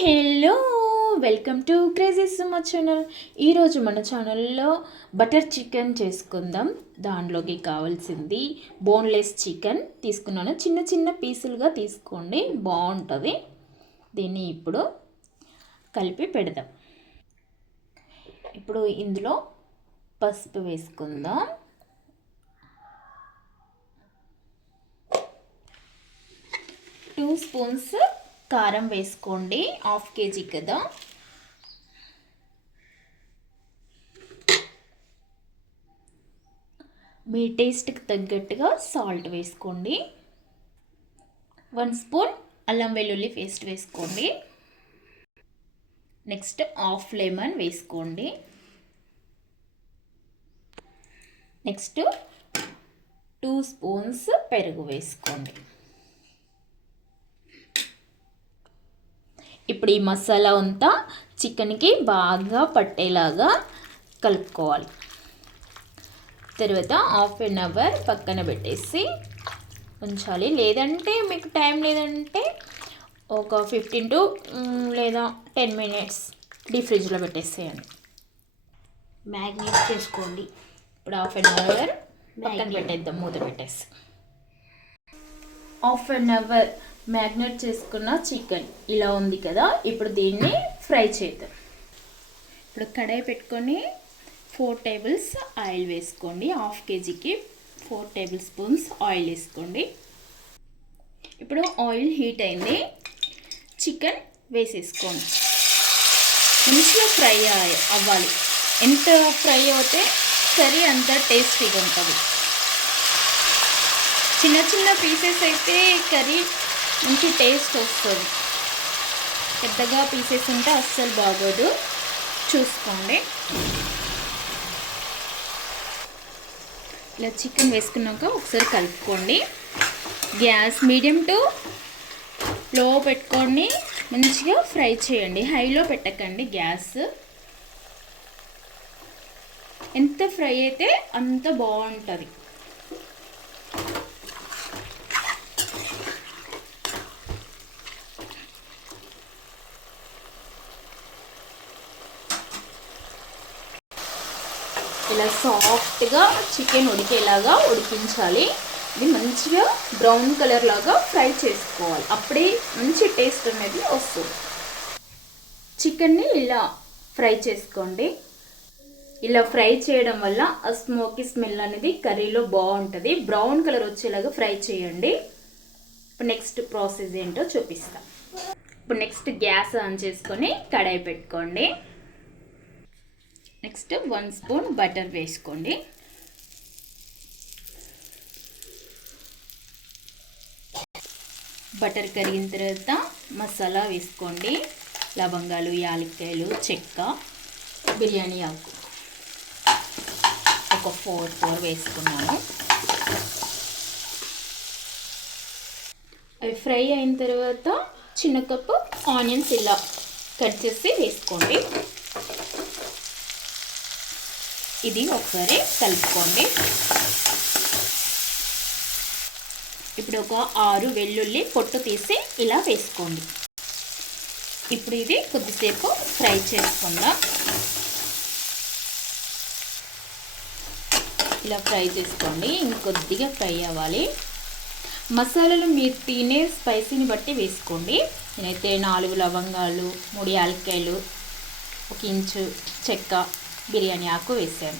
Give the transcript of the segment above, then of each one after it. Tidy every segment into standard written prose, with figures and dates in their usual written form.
Hello welcome to crazy Suma channel. ఈరోజు మన ఛానల్లో బటర్ చికెన్ చేసుకుందాం. దానిలోకి కావాల్సింది బోన్లెస్ చికెన్ తీసుకున్నాను. చిన్న చిన్న పీసులుగా తీసుకోండి, బాగుంటుంది. దీన్ని ఇప్పుడు కలిపి పెడదాం. ఇప్పుడు ఇందులో పసుపు వేసుకుందాం. టూ స్పూన్స్ కారం వేసుకోండి, హాఫ్ కేజీ కదా. మీ టేస్ట్కి తగ్గట్టుగా సాల్ట్ వేసుకోండి. 1 స్పూన్ అల్లం వెల్లుల్లి పేస్ట్ వేసుకోండి. నెక్స్ట్ హాఫ్ లెమన్ వేసుకోండి. నెక్స్ట్ 2 స్పూన్స్ పెరుగు వేసుకోండి. ఇప్పుడు ఈ మసాలా అంతా చికెన్కి బాగా పట్టేలాగా కలుపుకోవాలి. తర్వాత హాఫ్ అన్ అవర్ పక్కన పెట్టేసి ఉంచాలి. లేదంటే మీకు టైం లేదంటే ఒక 15 లేదా 10 మినిట్స్ డీప్ ఫ్రిడ్జ్లో పెట్టేసేయండి. మ్యాగ్నేట్ చేసుకోండి. ఇప్పుడు హాఫ్ అన్ అవర్ పక్కన పెట్టేద్దాం, మూత పెట్టేసి. హాఫ్ అన్ అవర్ మ్యాగ్నేట్ చేసుకున్న చికెన్ ఇలా ఉంది కదా. ఇప్పుడు దీన్ని ఫ్రై చేద్దాం. ఇప్పుడు కడాయి పెట్టుకొని 4 టేబుల్స్ ఆయిల్ వేసుకోండి. హాఫ్ కేజీకి 4 టేబుల్ స్పూన్స్ ఆయిల్ వేసుకోండి. ఇప్పుడు ఆయిల్ హీట్ అయింది, చికెన్ వేసేసుకోండి. మంచిగా ఫ్రై అవ్వాలి. ఎంత ఫ్రై అవుతే కర్రీ అంత టేస్టీగా ఉంటుంది. చిన్న చిన్న పీసెస్ అయితే కర్రీ మంచి టేస్ట్ వస్తుంది. పెద్దగా పీసెస్ ఉంటే అస్సలు బాగోదు, చూసుకోండి. ఇలా చికెన్ వేసుకున్నాక ఒకసారి కలుపుకోండి. గ్యాస్ మీడియం టు లో పెట్టుకొని మంచిగా ఫ్రై చేయండి. హైలో పెట్టకండి గ్యాస్. ఎంత ఫ్రై అయితే అంత బాగుంటుంది. ఇలా సాఫ్ట్గా చికెన్ ఉడికేలాగా ఉడికించాలి. ఇది మంచిగా బ్రౌన్ కలర్ లాగా ఫ్రై చేసుకోవాలి. అప్పుడే మంచి టేస్ట్ అనేది వస్తుంది. చికెన్ని ఇలా ఫ్రై చేసుకోండి. ఇలా ఫ్రై చేయడం వల్ల ఆ స్మోకీ స్మెల్ అనేది కర్రీలో బాగుంటుంది. బ్రౌన్ కలర్ వచ్చేలాగా ఫ్రై చేయండి. ఇప్పుడు నెక్స్ట్ ప్రాసెస్ ఏంటో చూపిస్తాం. ఇప్పుడు నెక్స్ట్ గ్యాస్ ఆన్ చేసుకొని కడాయి పెట్టుకోండి. నెక్స్ట్ 1 స్పూన్ బటర్ వేసుకోండి. బటర్ కరిగిన తర్వాత మసాలా వేసుకోండి. లవంగాలు, యాలక్కాయలు, చెక్క, బిర్యానీ ఆకు ఒక 4 వేసుకున్నాను. అవి ఫ్రై అయిన తర్వాత చిన్న కప్పు ఆనియన్స్ ఇలా కట్ చేసి వేసుకోండి. ఇది ఒకసారి కలుపుకోండి. ఇప్పుడు ఒక 6 వెల్లుల్లి పొట్టు తీసి ఇలా వేసుకోండి. ఇప్పుడు ఇది కొద్దిసేపు ఫ్రై చేసుకుందాం. ఇలా ఫ్రై చేసుకోండి. ఇంకొద్దిగా ఫ్రై అవ్వాలి. మసాలాలు మీరు తినే స్పైసీని బట్టి వేసుకోండి. నేనైతే 4 లవంగాలు, 3 యాలక్కాయలు, 1 ఇంచు చెక్క, బిర్యానీ ఆకు వేసాను.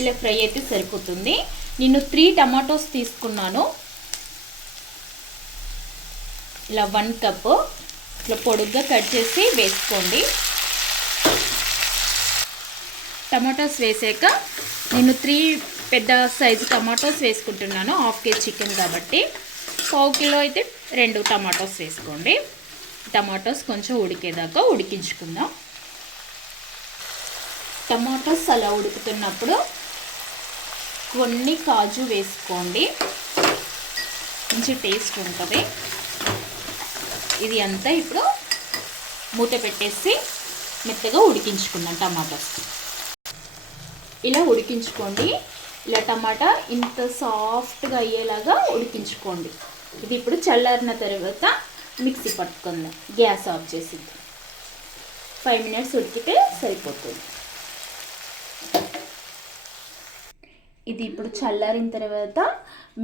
ఇలా ఫ్రై అయితే సరిపోతుంది. నేను 3 టమాటోస్ తీసుకున్నాను. ఇలా 1 కప్పు ఇట్లా పొడుగ్గా కట్ చేసి వేసుకోండి. టమాటోస్ వేసాక నేను 3 పెద్ద సైజు టమాటోస్ వేసుకుంటున్నాను. హాఫ్ కేజీ చికెన్ కాబట్టి. 1/4 కిలో అయితే 2 టమాటోస్ వేసుకోండి. టమాటోస్ కొంచెం ఉడికేదాకా ఉడికించుకుందాం. టమాటోస్ అలా ఉడుకుతున్నప్పుడు కొన్ని కాజు వేసుకోండి, మంచి టేస్ట్ ఉంటుంది. ఇది అంతా ఇప్పుడు మూత పెట్టేసి మెత్తగా ఉడికించుకుందాం. టమాటోస్ ఇలా ఉడికించుకోండి. ఇలా టమాటా ఇంత సాఫ్ట్గా అయ్యేలాగా ఉడికించుకోండి. ఇది ఇప్పుడు చల్లారిన తర్వాత మిక్సీ పట్టుకుందాం. గ్యాస్ ఆఫ్ చేసి 5 మినిట్స్ ఉడికితే సరిపోతుంది. ఇది ఇప్పుడు చల్లారిన తర్వాత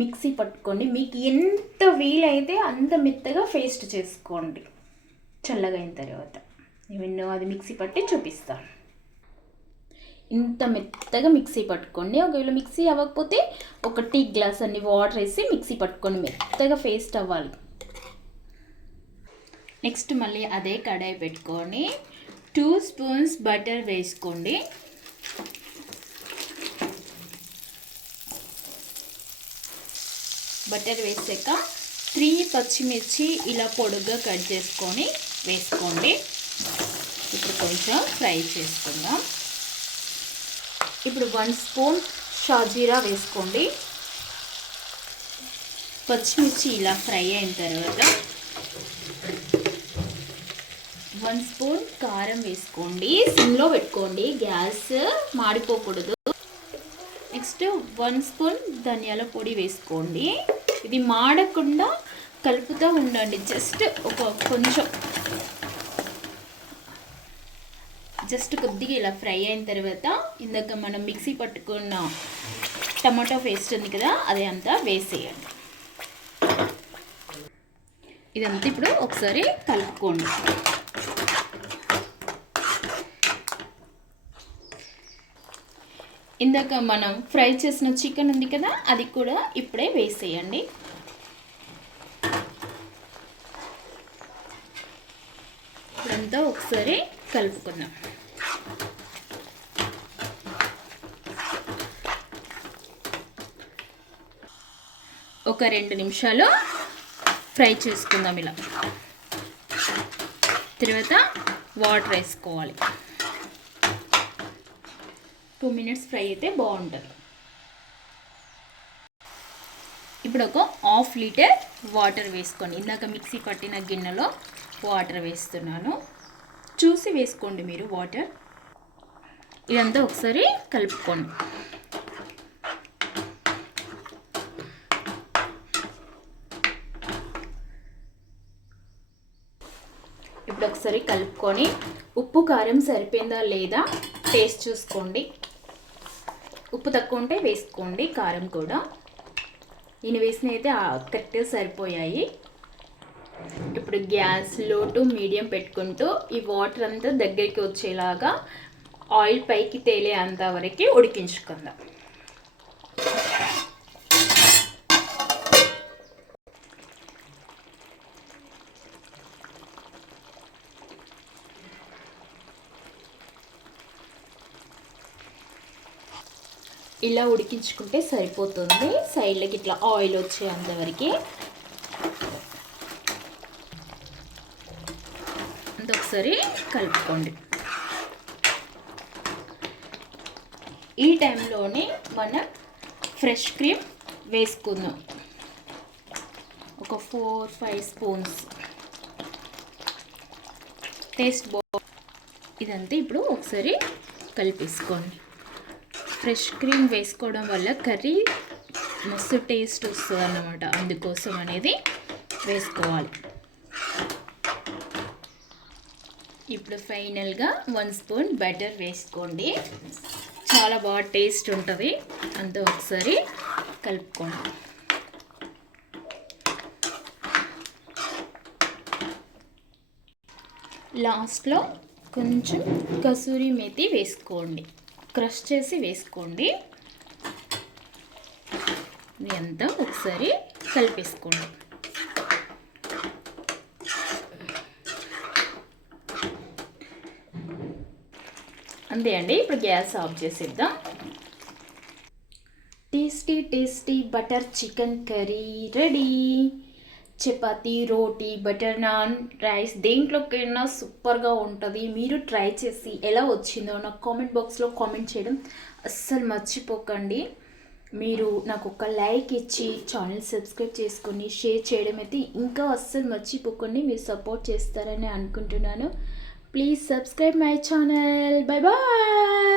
మిక్సీ పట్టుకోండి. మీకు ఎంత వీలైతే అంత మెత్తగా పేస్ట్ చేసుకోండి. చల్లగా అయిన తర్వాత నేను అది మిక్సీ పట్టి చూపిస్తాను. ఇంత మెత్తగా మిక్సీ పట్టుకోండి. ఒకవేళ మిక్సీ అవ్వకపోతే ఒక టీ గ్లాస్ అన్ని వాటర్ వేసి మిక్సీ పట్టుకోండి. మెత్తగా పేస్ట్ అవ్వాలి. నెక్స్ట్ మళ్ళీ అదే కడాయి పెట్టుకొని 2 స్పూన్స్ బటర్ వేసుకోండి. బటర్ వేసాక 3 పచ్చిమిర్చి ఇలా పొడుగ్గా కట్ చేసుకొని వేసుకోండి. ఇప్పుడు కొంచెం ఫ్రై చేసుకుందాం. ఇప్పుడు 1 స్పూన్ షాజీరా వేసుకోండి. పచ్చిమిర్చి ఇలా ఫ్రై అయిన తర్వాత 1 స్పూన్ కారం వేసుకోండి. సిమ్లో పెట్టుకోండి, గ్యాస్ మాడిపోకూడదు. నెక్స్ట్ 1 స్పూన్ ధనియాల పొడి వేసుకోండి. ఇది మాడకుండా కలుపుతూ ఉండండి. జస్ట్ కొద్దిగా ఇలా ఫ్రై అయిన తర్వాత ఇందాక మనం మిక్సీ పట్టుకున్న టమాటో పేస్ట్ ఉంది కదా, అది అంతా వేసేయండి. ఇదంతా ఇప్పుడు ఒకసారి కలుపుకోండి. ఇందాక మనం ఫ్రై చేసిన చికెన్ ఉంది కదా, అది కూడా ఇప్పుడే వేసేయండి. ఇప్పుడంతా ఒకసారి కలుపుకుందాం. ఒక 2 నిమిషాలు ఫ్రై చేసుకుందాం. ఇలా తర్వాత వాటర్ వేసుకోవాలి. 2 మినిట్స్ ఫ్రై అయితే బాగుంటుంది. ఇప్పుడు ఒక 1/2 లీటర్ వాటర్ వేసుకోండి. ఇందాక మిక్సీ పట్టిన గిన్నెలో వాటర్ వేస్తున్నాను. చూసి వేసుకోండి మీరు వాటర్. ఇదంతా ఒకసారి కలుపుకోండి. ఇప్పుడు ఒకసారి కలుపుకొని ఉప్పు కారం సరిపోయిందా లేదా టేస్ట్ చూసుకోండి. ఉప్పు తక్కువ ఉంటే వేసుకోండి, కారం కూడా. నేను వేసిన అయితే కరెక్ట్గా సరిపోయాయి. ఇప్పుడు గ్యాస్ లో టు మీడియం పెట్టుకుంటూ ఈ వాటర్ అంతా దగ్గరికి వచ్చేలాగా ఆయిల్ పైకి తేలేంత వరకు ఉడికించుకుందాం. ఇలా ఉడికించుకుంటే సరిపోతుంది. సైడ్లకి ఇట్లా ఆయిల్ వచ్చేంతవరకు అంత ఒకసారి కలుపుకోండి. ఈ టైంలోనే మనం ఫ్రెష్ క్రీమ్ వేసుకుందాం. ఒక 4-5 స్పూన్స్. టేస్ట్ ఇదంతా ఇప్పుడు ఒకసారి కలిపేసుకోండి. ఫ్రెష్ క్రీమ్ వేసుకోవడం వల్ల కర్రీ మస్తు టేస్ట్ వస్తుంది అన్నమాట. అందుకోసం అనేది వేసుకోవాలి. ఇప్పుడు ఫైనల్గా 1 స్పూన్ బటర్ వేసుకోండి. చాలా బాగా టేస్ట్ ఉంటుంది. అంతా ఒకసారి కలుపుకోండి. లాస్ట్లో కొంచెం కసూరి మేతి వేసుకోండి. క్రష్ చేసి వేసుకోండి. ఇదంతా ఒకసారి కలిపేసుకోండి. అంతే అండి. ఇప్పుడు గ్యాస్ ఆఫ్ చేసేద్దాం. Tasty butter chicken curry ready. Chapati, roti, butter naan, rice దేంట్లోకైనా సూపర్గా ఉంటుంది. మీరు ట్రై చేసి ఎలా వచ్చిందో నాకు కామెంట్ బాక్స్లో కామెంట్ చేయడం అస్సలు మర్చిపోకండి. మీరు నాకు ఒక లైక్ ఇచ్చి ఛానల్ సబ్స్క్రైబ్ చేసుకొని షేర్ చేయడం అయితే ఇంకా అస్సలు మర్చిపోకండి. మీరు సపోర్ట్ చేస్తారని అనుకుంటున్నాను. Please subscribe my channel. Bye bye.